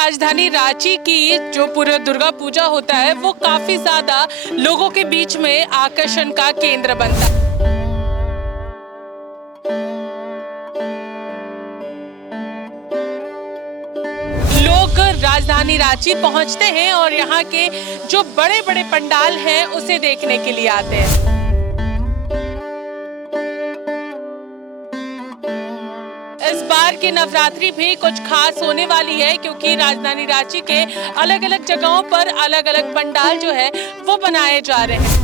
राजधानी रांची की जो पूरा दुर्गा पूजा होता है वो काफी ज्यादा लोगों के बीच में आकर्षण का केंद्र बनता है। लोग राजधानी रांची पहुंचते हैं और यहाँ के जो बड़े बड़े पंडाल हैं उसे देखने के लिए आते हैं। इस बार की नवरात्रि भी कुछ खास होने वाली है क्योंकि राजधानी रांची के अलग अलग जगहों पर अलग अलग पंडाल जो है वो बनाए जा रहे हैं।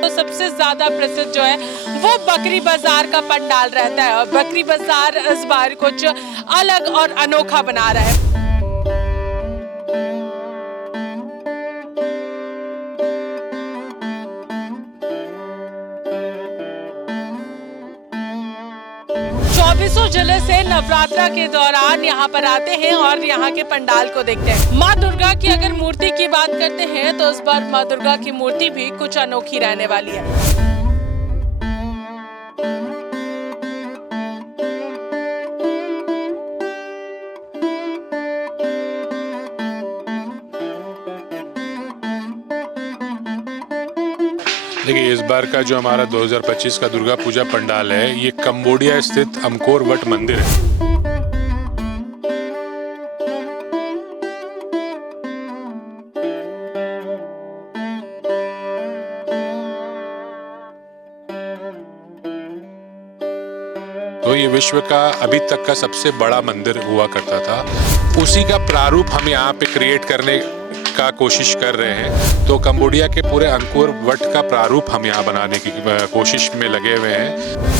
तो सबसे ज्यादा प्रसिद्ध जो है वो बकरी बाजार का पंडाल रहता है और बकरी बाजार इस बार कुछ अलग और अनोखा बना रहा है। चौबीसों जिले से नवरात्रा के दौरान यहाँ पर आते हैं और यहाँ के पंडाल को देखते हैं। माँ दुर्गा की अगर मूर्ति की बात करते हैं तो इस बार माँ दुर्गा की मूर्ति भी कुछ अनोखी रहने वाली है। देखिए, इस बार का जो हमारा 2025 का दुर्गा पूजा पंडाल है ये कंबोडिया स्थित अंकोर वट मंदिर है। तो ये विश्व का अभी तक का सबसे बड़ा मंदिर हुआ करता था। उसी का प्रारूप हम यहाँ पे क्रिएट करने का कोशिश कर रहे हैं। तो कंबोडिया के पूरे अंकोर वट का प्रारूप हम यहाँ बनाने की कोशिश में लगे हुए हैं।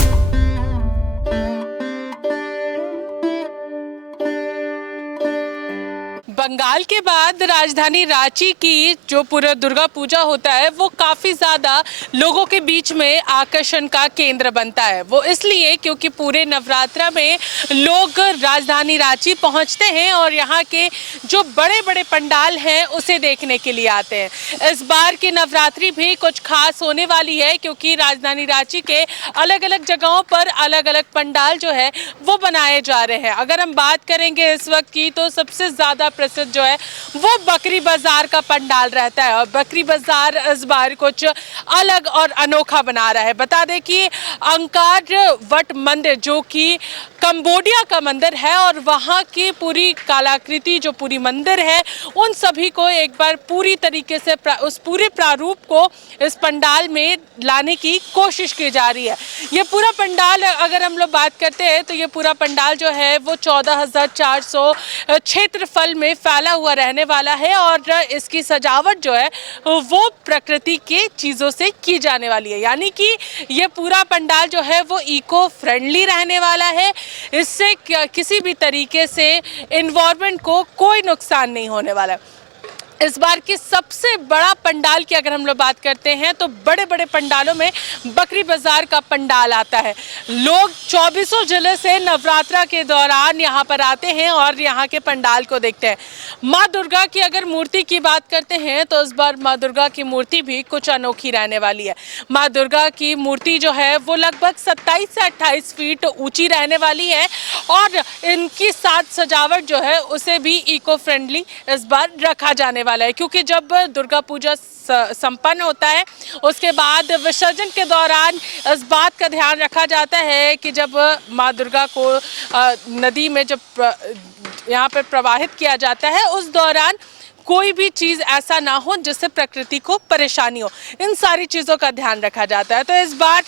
बंगाल के बाद राजधानी रांची की जो पूरा दुर्गा पूजा होता है वो काफ़ी ज़्यादा लोगों के बीच में आकर्षण का केंद्र बनता है। वो इसलिए क्योंकि पूरे नवरात्रा में लोग राजधानी रांची पहुंचते हैं और यहाँ के जो बड़े बड़े पंडाल हैं उसे देखने के लिए आते हैं। इस बार की नवरात्रि भी कुछ खास होने वाली है क्योंकि राजधानी रांची के अलग अलग जगहों पर अलग अलग पंडाल जो है वो बनाए जा रहे हैं। अगर हम बात करेंगे इस वक्त की तो सबसे ज़्यादा प्रसिद्ध जो है वो बकरी बाजार का पंडाल रहता है और बकरी बाजार इस बार कुछ अलग और अनोखा बना रहा है। बता दें कि अंकोर वट मंदिर जो कि कंबोडिया का मंदिर है और वहाँ की पूरी कलाकृति जो पूरी मंदिर है उन सभी को एक बार पूरी तरीके से उस पूरे प्रारूप को इस पंडाल में लाने की कोशिश की जा रही है। ये पूरा पंडाल अगर हम लोग बात करते हैं तो ये पूरा पंडाल जो है वो 14,400 क्षेत्रफल में फैला हुआ रहने वाला है और इसकी सजावट जो है वो प्रकृति के चीज़ों से की जाने वाली है। यानी कि ये पूरा पंडाल जो है वो इको फ्रेंडली रहने वाला है। इससे किसी भी तरीके से एनवायरनमेंट को कोई नुकसान नहीं होने वाला है। इस बार की सबसे बड़ा पंडाल की अगर हम लोग बात करते हैं तो बड़े बड़े पंडालों में बकरी बाजार का पंडाल आता है। लोग चौबीसों जिले से नवरात्रा के दौरान यहाँ पर आते हैं और यहाँ के पंडाल को देखते हैं। माँ दुर्गा की अगर मूर्ति की बात करते हैं तो इस बार माँ दुर्गा की मूर्ति भी कुछ अनोखी रहने वाली है। माँ दुर्गा की मूर्ति जो है वो लगभग 27 से 28 फीट ऊंची रहने वाली है और इनकी साज सजावट जो है उसे भी इको फ्रेंडली इस बार रखा जाने वाला है क्योंकि जब दुर्गा पूजा संपन्न होता है उसके बाद विसर्जन के दौरान इस बात का ध्यान रखा जाता है कि जब माँ दुर्गा को नदी में जब यहाँ पर प्रवाहित किया जाता है उस दौरान कोई भी चीज़ ऐसा ना हो जिससे प्रकृति को परेशानी हो। इन सारी चीज़ों का ध्यान रखा जाता है। तो इस बार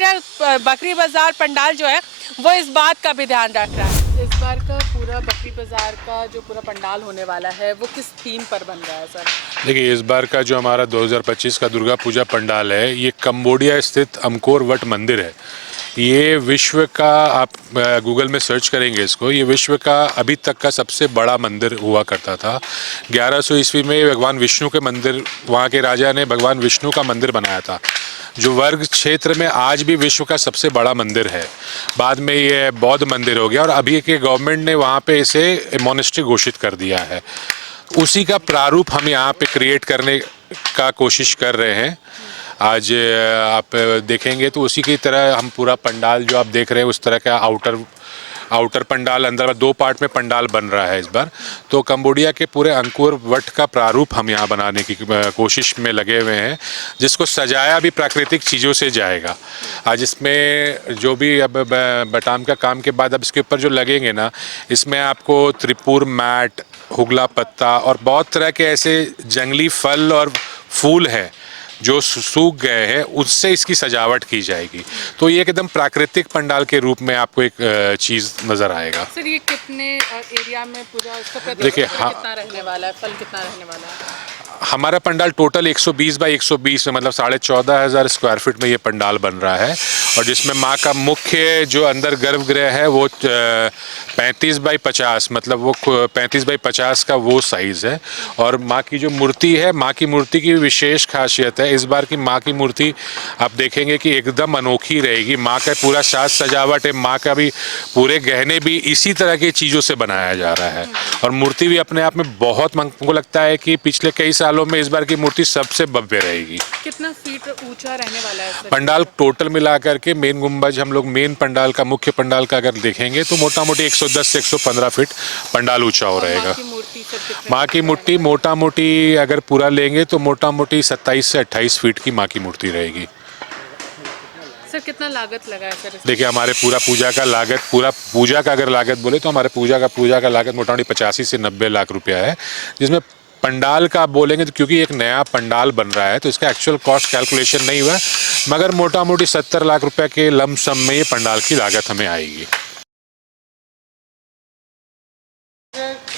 बकरी बाजार पंडाल जो है वो इस बात का भी ध्यान रख रहा है। इस बार का पूरा बकरी बाजार का जो पूरा पंडाल होने वाला है वो किस थीम पर बन रहा है सर? देखिए, इस बार का जो हमारा 2025 का दुर्गा पूजा पंडाल है ये कंबोडिया स्थित अंकोर वट मंदिर है। ये विश्व का, आप गूगल में सर्च करेंगे इसको, ये विश्व का अभी तक का सबसे बड़ा मंदिर हुआ करता था। 1100 ईस्वी में भगवान विष्णु के मंदिर, वहाँ के राजा ने भगवान विष्णु का मंदिर बनाया था जो वर्ग क्षेत्र में आज भी विश्व का सबसे बड़ा मंदिर है। बाद में ये बौद्ध मंदिर हो गया और अभी के गवर्नमेंट ने वहाँ पे इसे मोनेस्ट्री घोषित कर दिया है। उसी का प्रारूप हम यहाँ पे क्रिएट करने का कोशिश कर रहे हैं। आज आप देखेंगे तो उसी की तरह हम पूरा पंडाल जो आप देख रहे हैं उस तरह का आउटर पंडाल, अंदर 2 पार्ट में पंडाल बन रहा है इस बार। तो कंबोडिया के पूरे अंकुर वट का प्रारूप हम यहाँ बनाने की कोशिश में लगे हुए हैं, जिसको सजाया भी प्राकृतिक चीज़ों से जाएगा। आज इसमें जो भी अब बटाम का काम के बाद अब इसके ऊपर जो लगेंगे ना, इसमें आपको त्रिपुर मैट, हुगला पत्ता और बहुत तरह के ऐसे जंगली फल और फूल हैं जो सूख गए हैं, उससे इसकी सजावट की जाएगी। तो ये एकदम प्राकृतिक पंडाल के रूप में आपको एक चीज़ नज़र आएगा। सर ये कितने एरिया में पूरा इसका देखिए, कितना रहने वाला है, फल कितना रहने वाला है? हमारा पंडाल टोटल 120 बाई 120 में, मतलब 14,500 स्क्वायर फीट में ये पंडाल बन रहा है। और जिसमें माँ का मुख्य जो अंदर गर्भगृह है वो 35 बाई 50, मतलब वो 35 बाई 50 का वो साइज़ है। और माँ की जो मूर्ति है, माँ की मूर्ति की विशेष खासियत है इस बार की माँ की मूर्ति आप देखेंगे कि एकदम अनोखी रहेगी। माँ का पूरा साज सजावट है, माँ का भी पूरे गहने भी इसी तरह की चीज़ों से बनाया जा रहा है। और मूर्ति भी अपने आप में बहुत, हमको लगता है कि पिछले कई सालों में इस बार की मूर्ति सबसे भव्य रहेगी। कितना फीट ऊंचा रहने वाला है सर? पंडाल टोटल मिलाकर के मेन गुंबज, हम लोग मेन पंडाल का, मुख्य पंडाल का अगर देखेंगे तो मोटा मोटी 110 से 115 फीट पंडाल ऊंचा हो रहेगा। माँ की मूर्ति मोटा मोटी अगर पूरा लेंगे तो मोटा मोटी 27 से 28 फीट की माँ की मूर्ति रहेगी। सर कितना लागत लगा है सर? देखिए, हमारे पूरा पूजा का अगर लागत बोले तो हमारे पूजा का लागत मोटा मोटी 85 से 90 लाख रुपया है। जिसमें पंडाल का आप बोलेंगे तो क्योंकि एक नया पंडाल बन रहा है तो इसका एक्चुअल कॉस्ट कैलकुलेशन नहीं हुआ, मगर मोटा मोटी 70 लाख रुपए के लमसम में ये पंडाल की लागत हमें आएगी।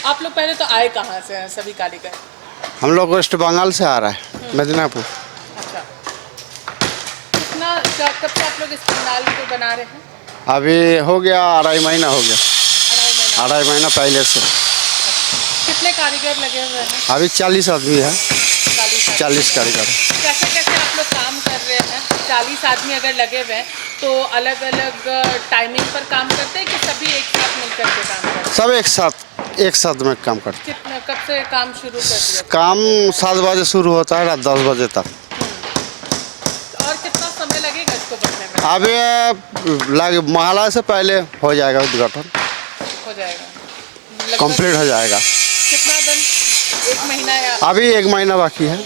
आप लोग पहले तो आए कहाँ से हैं सभी कारीगर? हम लोग वेस्ट बंगाल से आ रहा है, मिदनापुर। अच्छा, कब से आप लोग इस पंडाल को बना रहे हैं? अभी हो गया 2.5 महीना हो गया। 2.5 महीना पहले से। कितने कारीगर लगे हुए हैं? अभी 40 आदमी है। 40 कारीगर। कैसे कैसे आप लोग काम कर रहे हैं? 40 आदमी अगर लगे हुए हैं तो अलग अलग टाइमिंग पर काम करते हैं कि सभी एक साथ मिलकर के काम करते हैं? सब एक साथ में काम करते हैं। कितना, कब से काम शुरू कर दिया? काम 7 बजे शुरू होता है, रात 10 बजे तक। और कितना समय लगेगा इसको बनने में? अभी महालय से पहले हो जाएगा, उद्घाटन हो जाएगा, कंप्लीट हो जाएगा। कितना दिन? 1 महीना या? अभी 1 महीना बाकी है।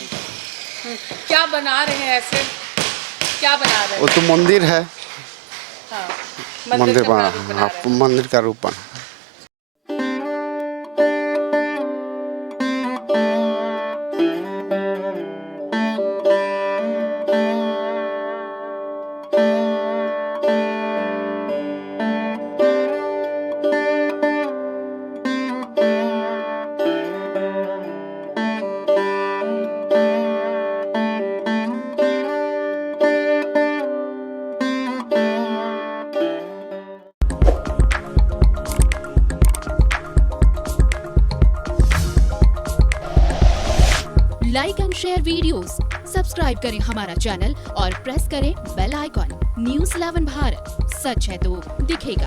क्या बना रहे हैं ऐसे? क्या बना रहे हैं? वो तो मंदिर है। हाँ, मंदिर का बना, रूप बना हाँ, रहे हैं। मंदिर का रूप बना। Like and share videos, subscribe करें हमारा चैनल और प्रेस करें बेल आइकॉन। न्यूज़ 11 भारत, सच है तो दिखेगा।